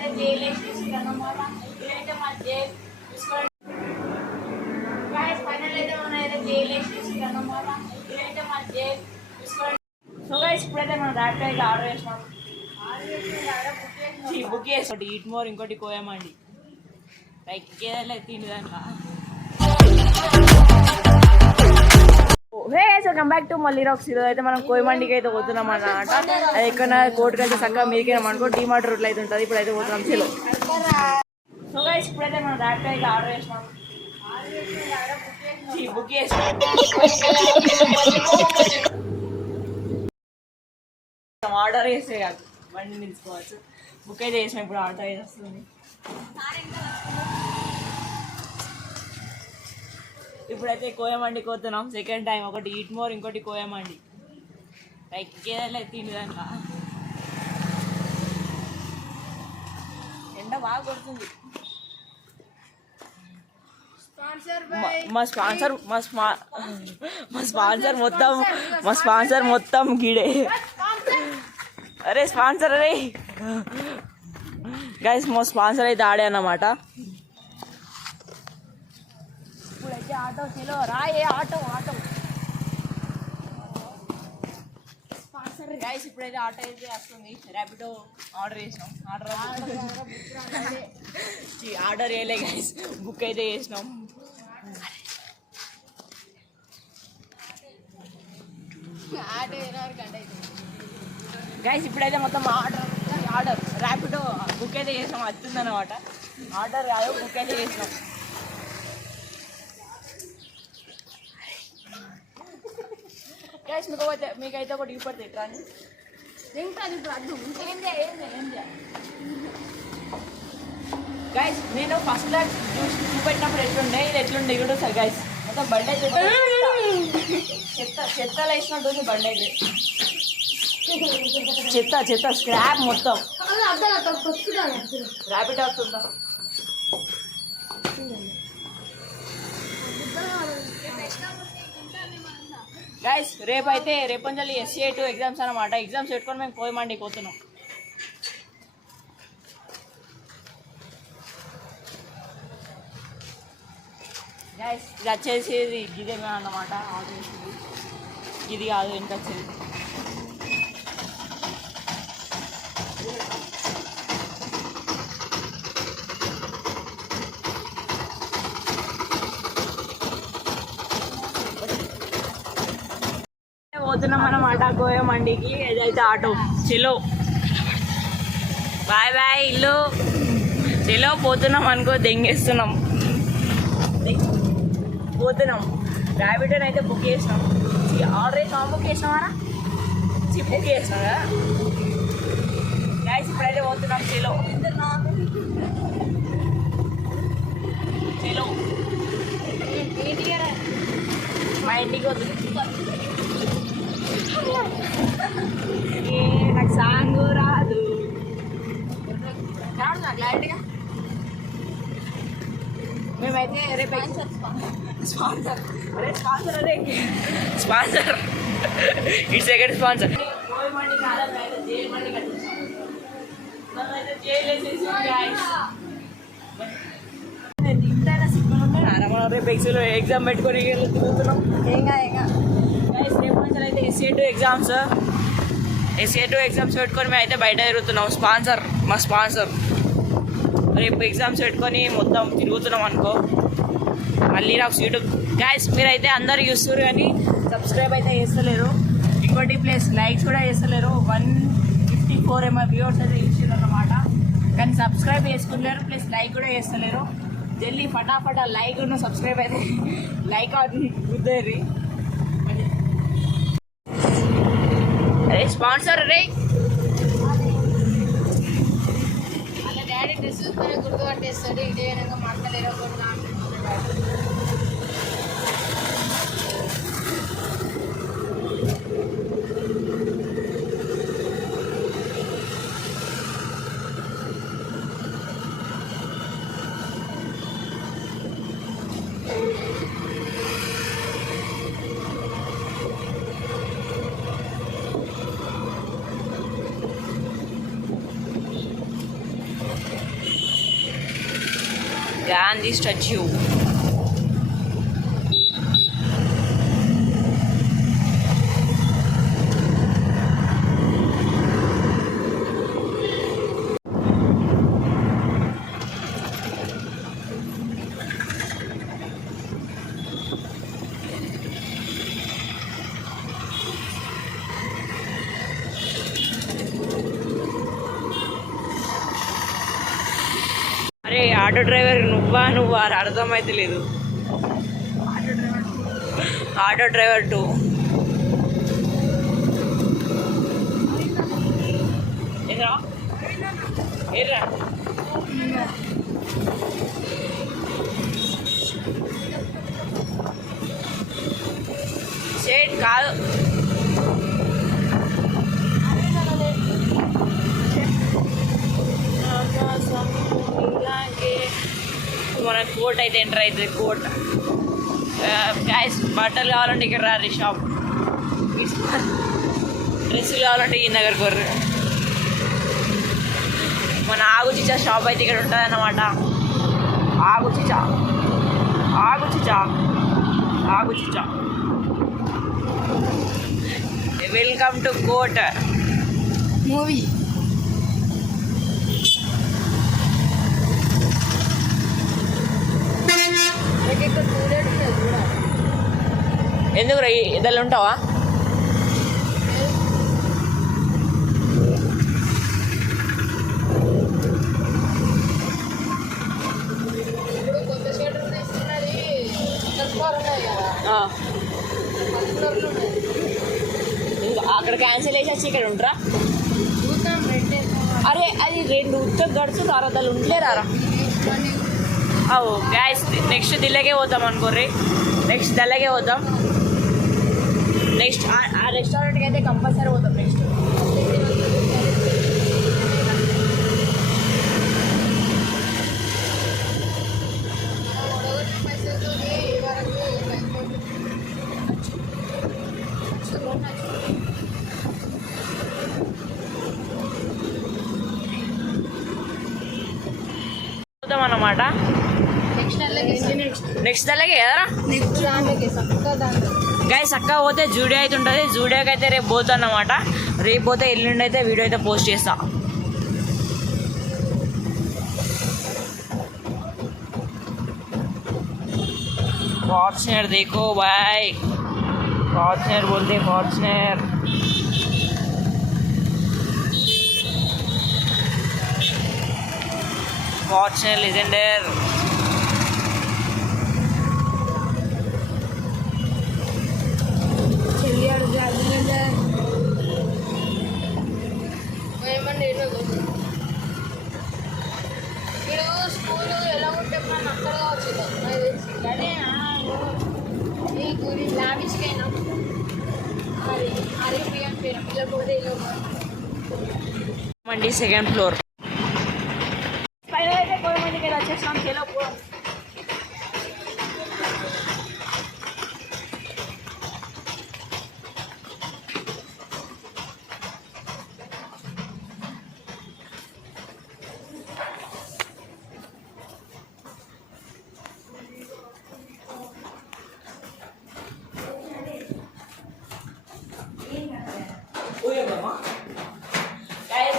So guys ఇప్పుడైతే మనం ర్యాపిడో అయితే ఆర్డర్ చేసినాం. బుక్ చేసి ఒకటి ఈట్ మోర్, ఇంకోటి కోయమండి. లైక్ ఏదైనా తినేదాకా. వెల్కమ్ బ్యాక్ టు మళ్ళీ రాక్స్. ఈరోజు అయితే మనం కోయమండికి అయితే పోతున్నాం అన్నమాట. అది ఎక్కడ కోర్టుకి అయితే చక్కగా మీరికేనాం అనుకో డిమార్ట్ రూట్లో అయితే ఉంటుంది. ఇప్పుడైతే పోతున్నాం చెలో. సో గైస్ ఇప్పుడైతే మనం ర్యాపిడో అయితే ఆర్డర్ చేసినాం. బుక్ చేసినాం. ఆర్డర్ చేస్తే కాదు బండి నిలుచుకోవచ్చు. బుక్ అయితే చేసినాం. ఇప్పుడు ఆర్డర్ అయితే వస్తుంది. ఇప్పుడైతే కోయమండి కోతున్నాం. సెకండ్ టైం ఒకటి ఈట్ మోర్, ఇంకోటి కోయమండి. లైక్ ఏదైనా తినేదాకా. ఎండ బాగా కొడుతుంది. మా స్పాన్సర్ మొత్తం గిడే. అరే స్పాన్సర్, అరే గైస్ మా స్పాన్సర్ అయితే ఆడే అన్నమాట. ఇప్పుడైతే ఆటో చెలో రాయే ఆటో స్పాన్సర్ గైస్. ఇప్పుడైతే ఆటో అయితే వస్తుంది. ర్యాపిడో ఆర్డర్ చేసినాం. ఆర్డర్ చేయలే గైస్, బుక్ అయితే చేసినాం. గైస్ ఇప్పుడైతే మొత్తం ఆర్డర్ ర్యాపిడో బుక్ అయితే చేసినాం. వస్తుందన్నమాట. ఆర్డర్ కాదు, బుక్ అయితే చేసినాం. గైస్ మీకైతే ఒకటి ఇవ్వబడితే ఎట్లా అని గైస్ నేను ఫస్ట్ లా చూపెట్టినప్పుడు ఎట్లుండే, ఇది ఎట్లుండే కూడా సార్ గైస్. మొత్తం బండి అయితే చెత్తలో వేసినట్టు బండి అయితే చెత్త స్క్రాప్ మొత్తం. ర్యాపిడ్ వస్తుందా గైస్? రేపంజలి SCA2 ఎగ్జామ్స్ అనమాట. ఎగ్జామ్స్ పెట్టుకొని మేము కోయమండి పోతున్నాం. గైస్ ఇది వచ్చేసి గిదేమే అన్నమాట. ఇది కాదు, ఇంకా వచ్చేది పోతున్నాం అన్నమాట కోయమండికి. ఏదైతే ఆటో చెలో బాయ్ బాయ్ ఇల్లు చెలో పోతున్నాం అనుకో. దెంగేస్తున్నాం పోతున్నాం. ర్యాపిడోని అయితే బుక్ చేసినాం. Already book చేసినామా? బుక్ చేసినాం కదా గైస్. ఇప్పుడైతే పోతున్నాం చెలో. మా ఇంటికి వస్తున్నాం. నాకు సాంగ్ రాదు క్లారిటీగా. మేమైతే రేపు స్పాన్సర్ ఇటు సెకండ్ స్పాన్సర్ రేపు ఎగ్జామ్ పెట్టుకొని తిరుగుతున్నాం. అయితే SCA2 ఎగ్జామ్స్ పెట్టుకొని మేము అయితే బయట తిరుగుతున్నాం. మా స్పాన్సర్ రేపు ఎగ్జామ్స్ పెట్టుకొని మొత్తం తిరుగుతున్నాం అనుకో. మళ్ళీ నాకు యూట్యూబ్ గైస్ మీరైతే అందరు చూస్తారు కానీ సబ్స్క్రైబ్ అయితే చేస్తలేరు. ఇంకోటి ప్లస్ లైక్స్ కూడా చేస్తలేరు. 154 వ్యూవర్స్ అయితే ఇచ్చారు అన్నమాట. కానీ సబ్స్క్రైబ్ చేసుకున్నారు, ప్లస్ లైక్ కూడా చేస్తలేరు. జల్దీ ఫటాఫట లైక్ ఉన్న సబ్స్క్రైబ్ అయితే లైక్ అవుతుంది. అరే స్పాన్సర్ రే అలా డాడీ డ్రెస్ గుర్తుపట్టేస్తాడు. ఇదే విధంగా మాట్లాడలేరు. గాంధీ స్టాచ్యూ. అరే ఆటో డ్రైవర్ నువ్వా అని అర్థమైతే లేదు. Auto driver two. ఏరా షేట్ కాదు, మన కోట్ అయితే ఎంటర్ అవుతుంది. కోట్ గ్యాస్ బట్టలు కావాలంటే ఇక్కడ రారు, షాప్. డ్రెస్సులు కావాలంటే ఈ దగ్గర కొర్రు. మన ఆగు చిచ్చా షాప్ అయితే ఇక్కడ ఉంటుంది అన్నమాట. ఆగు చిచ్చా. Welcome to court movie. ఎందుకు ఇద్దరు ఉంటావా? ఇంకా అక్కడ క్యాన్సిల్ చేసేసి ఇక్కడ ఉంటారా? అరే అది 2 ఉత్తకు గడుచు తారదాలు ఉండలేరారా? అవు గ్యాస్ నెక్స్ట్ దిల్లకే పోతాం అనుకోర్రి. నెక్స్ట్ దల్లకే పోతాం. నెక్స్ట్ ఆ రెస్టారెంట్కి అయితే కంపల్సరీ పోతాం. నెక్స్ట్ పోతాం అన్నమాట. నెక్స్ట్ దల్లకే కదరా? గైస్ అక్క పోతే జూడియో అయితే ఉంటుంది. జూడియోకి అయితే రేపు పోతా అన్నమాట. రేపు పోతే ఎల్లుండి అయితే వీడియో అయితే పోస్ట్ చేస్తా. फॉर्च्यूनर देखो भाई, फॉर्च्यूनर बोलते फॉर्च्यूनर. Fortuner Legender. స్కూల్ ఎలా ఉంటే మనం అక్కడ కావచ్చు కానీ లావిష్కైనా మండి 2nd ఫ్లోర్. పైన అయితే మందికి వచ్చేసాం. చలో పోదాం.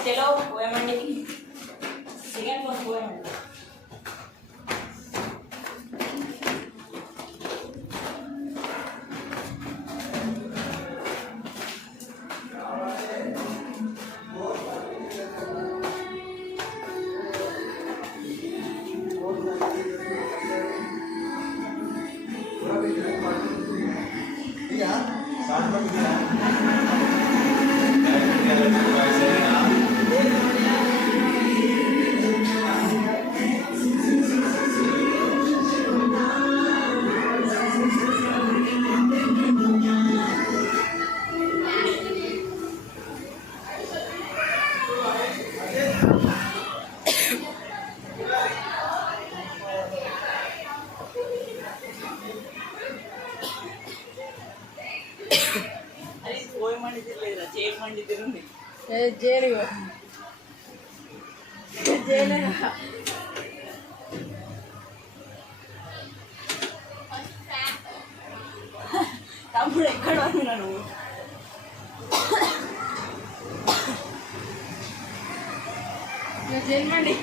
चलो मंडी 2nd फ्लोर मंडी. తమ్ముడు ఎక్కడ ఉన్నా నువ్వు జర్మనీ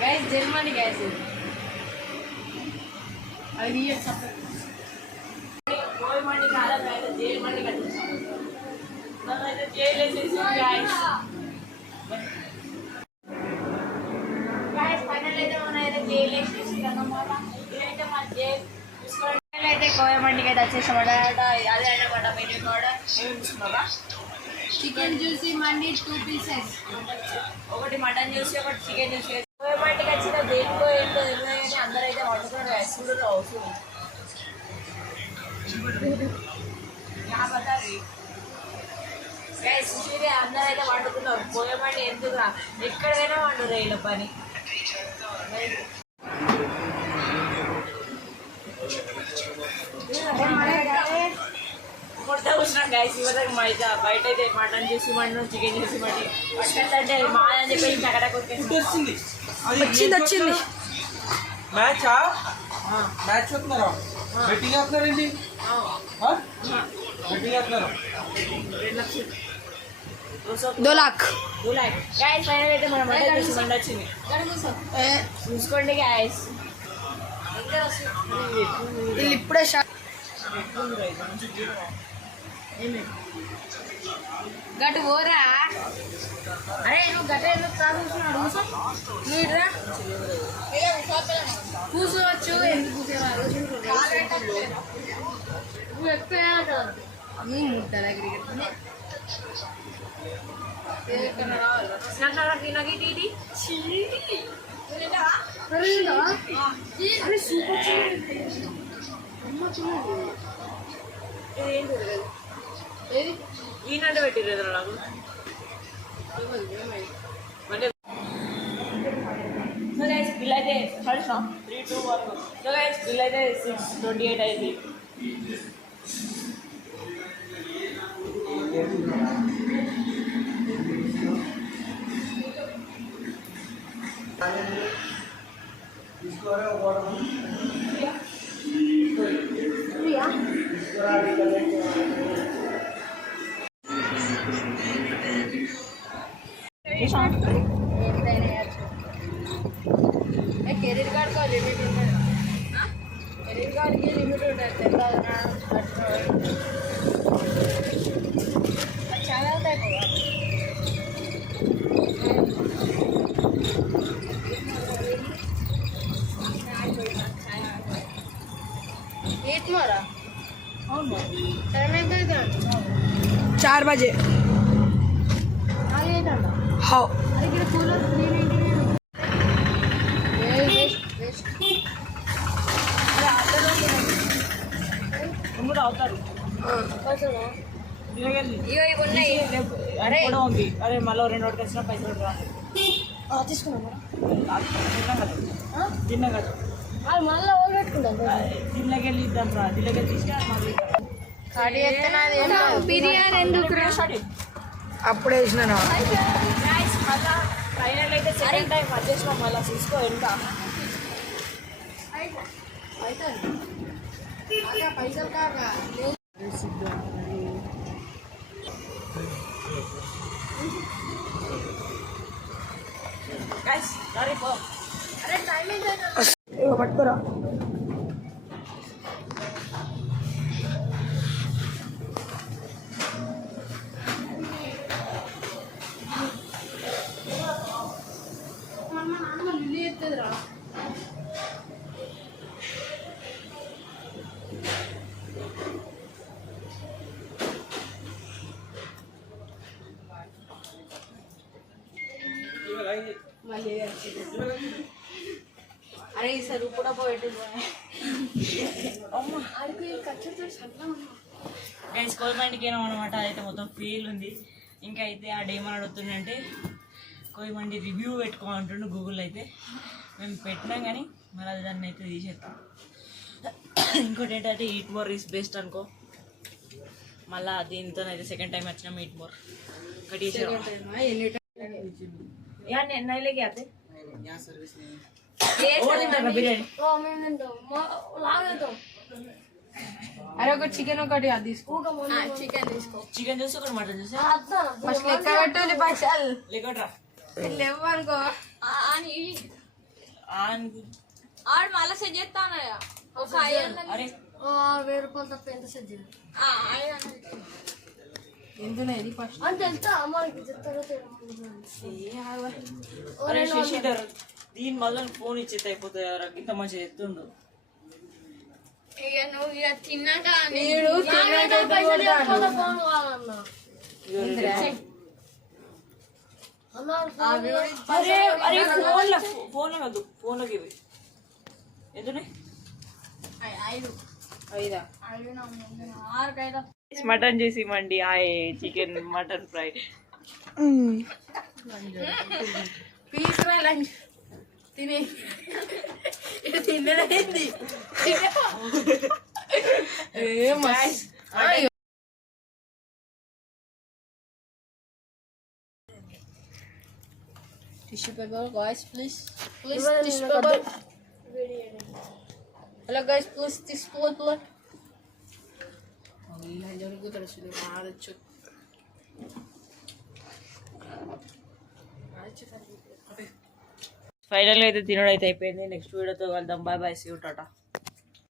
గైస్ జర్మనీ గైస్ అది కోయమండి కాలం అయితే జైలు మండి కట్టించాను నన్ను అయితే జైలు వేసేసి గాయస్ ఫైనల్ అయితే మన అయితే జైలు వేసేసి అన్నమాట ఇదైతే మన జైలు చూసుకోవడం అయితే కోయమండికి అయితే వచ్చేసామట అదే అనమాట మెన్యూ కూడా ఏమి చూసుకున్నారా చికెన్ జ్యూసీ మండి 2 పీసెస్ ఒకటి మటన్ జ్యూసి ఒకటి చికెన్ జ్యూసి కోయమండికి వచ్చిన దేనికో ఏంటో తెలియదు కానీ అందరూ అయితే వండుకున్నారు చూడరు అవసరం అందరూ అయితే వండుకున్నారు పోయమండి ఎందుకు ఎక్కడైనా వండు రైలు పని కొడతా కూర్చున్నాం గైస్ ఇవరికి బయట బయట అయితే మటన్ చేసి మండి చికెన్ చేసి మండి పట్టుకంటే మా అని చెప్పి ఇంకా అక్కడ వచ్చింది వచ్చింది మ్యాచా మ్యాచ్ చూస్తున్నారా బెట్టింగ్ వేస్తున్నారండి బెట్టింగ్ వేస్తున్నారు 2 लाख గైస్ ఫైనల్ అయితే మనం మటన్ చేసి మండి వచ్చింది చూసుకోండి గైస్ వీళ్ళు ఇప్పుడే గట్టు పోరా అరే నువ్వు గట్ట ఎందుకు కాదుతున్నాడు నువ్వు ఇట్రా కూర్చోవచ్చు ఎందుకు కూర్చోవాలి నువ్వు ఎక్కువ నువ్వు ముట్ట దగ్గరికి అరే సూపర్ ఏది ఈనంటే పెట్టిర్రు నాకు సో గైస్ బిల్ అయితే కలిసిన 3, 2, 1 సో గైస్ బిల్ అయితే 628 అయింది క్రెడిట్ కార్డ్ కా లిమిట్ ఉంటుంది క్రెడిట్ కార్డ్కి లిమిట్ ఉంటుంది 10,000 చాలా అవుతాయి కదా ఏత్మారా అవును టైం ఎంత అవుతుంది 4 बजे हाँ अरे ఇక్కడ కూలర్ 399 వేస్ట్ అరే ఆటోలో తమ్ముడు అవుతారు ఇగో ఇవి ఉన్నాయి అరే కూడా ఉంది అరే మళ్ళీ 2 రోజులు వచ్చిన పైసలు రా తీసుకున్నాం తిన్నా కదా అది మళ్ళీ ఓడి పెట్టుకుంటాం దీనిలోకి వెళ్ళి ఇద్దాం రా దీనిలోకి తీసుకొని మళ్ళీ బిర్యానీ ఎందుకు అప్పుడే వేసిన ఫైనల్ అయితే సెకండ్ టైం వచ్చేసినాం మళ్ళీ చూసుకో ఎంత పైసలు కాక గైస్ సారీ పో అరే టైం ఎంత పట్టుకోరా మా నాన్న లిల్లీ ఎత్తదిరా మళ్ళీ అరే ఈసారి కూడా పోయేట్టు అడిగి ఖచ్చితంగా సన్నా గైస్ కోయమండికి ఏమో అనమాట అదైతే మొత్తం ఫీల్ ఉంది ఇంకా అయితే ఆ డే ఏమని అడుగుతుండే కోయమండి రివ్యూ పెట్టుకోమంటుండు గూగుల్ అయితే మేము పెట్టినాం కానీ మరి అది దాన్ని అయితే తీసేస్తాం ఇంకోటి ఏంటంటే ఈట్ మోర్ ఈస్ బెస్ట్ అనుకో మళ్ళీ దీంతోనైతే సెకండ్ టైం వచ్చినాం ఈట్ మోర్ ఒకటి नहीं लेके आते यहाँ सर्विस नहीं और दिन तक बिरयानी మేము తింటాం లాగేద్దాం అరే ఒక చికెన్ ఒకటి అది తీసుకో. చికెన్ తీసుకో. చికెన్ చూసి ఒకటి మటన్ చూసి ఫస్ట్ లెక్క పెట్టాలి పైసలు లేకట్రా లేవు అనుకో. అని ఆన్ ఆడు మళ్ళీ సెట్ చేస్తానయ్యా ఒక 500. అరే 1000 రూపాయలు తప్ప ఎంత సెట్ చేయాలి? 500. ఎందునేది ఫస్ట్ అంత ఎంత అమ్మాయికి చెప్తారో అరే శశిధర్ దీని మళ్ళీ ఫోన్ ఇచ్చేది అయిపోతుంది ఇంత మంచిగా ఎత్తుండు ఇక నువ్వు ఇక తిన్నాక వీడు తిన్నాక పైసలు ఎత్తుకుంటాడు. చెప్పుకోదా ఫోన్ కావాలన్నా అరే అరే ఫోన్లో వద్దు ఫోన్లోకి ఇవి ఎందునే ఐదా మటన్ చేసి ఇవ్వండి ఆయే chicken mutton fry piece lunch తినే తిన్నది tissue paper guys please tissue paper. Hello guys please tissue paper. ఇలా జరుగుతాడు అసలు మారచ్చు. ఫైనల్గా అయితే తినడం అయితే అయిపోయింది నెక్స్ట్ వీడియోతో వెళ్దాం bye bye see you Tata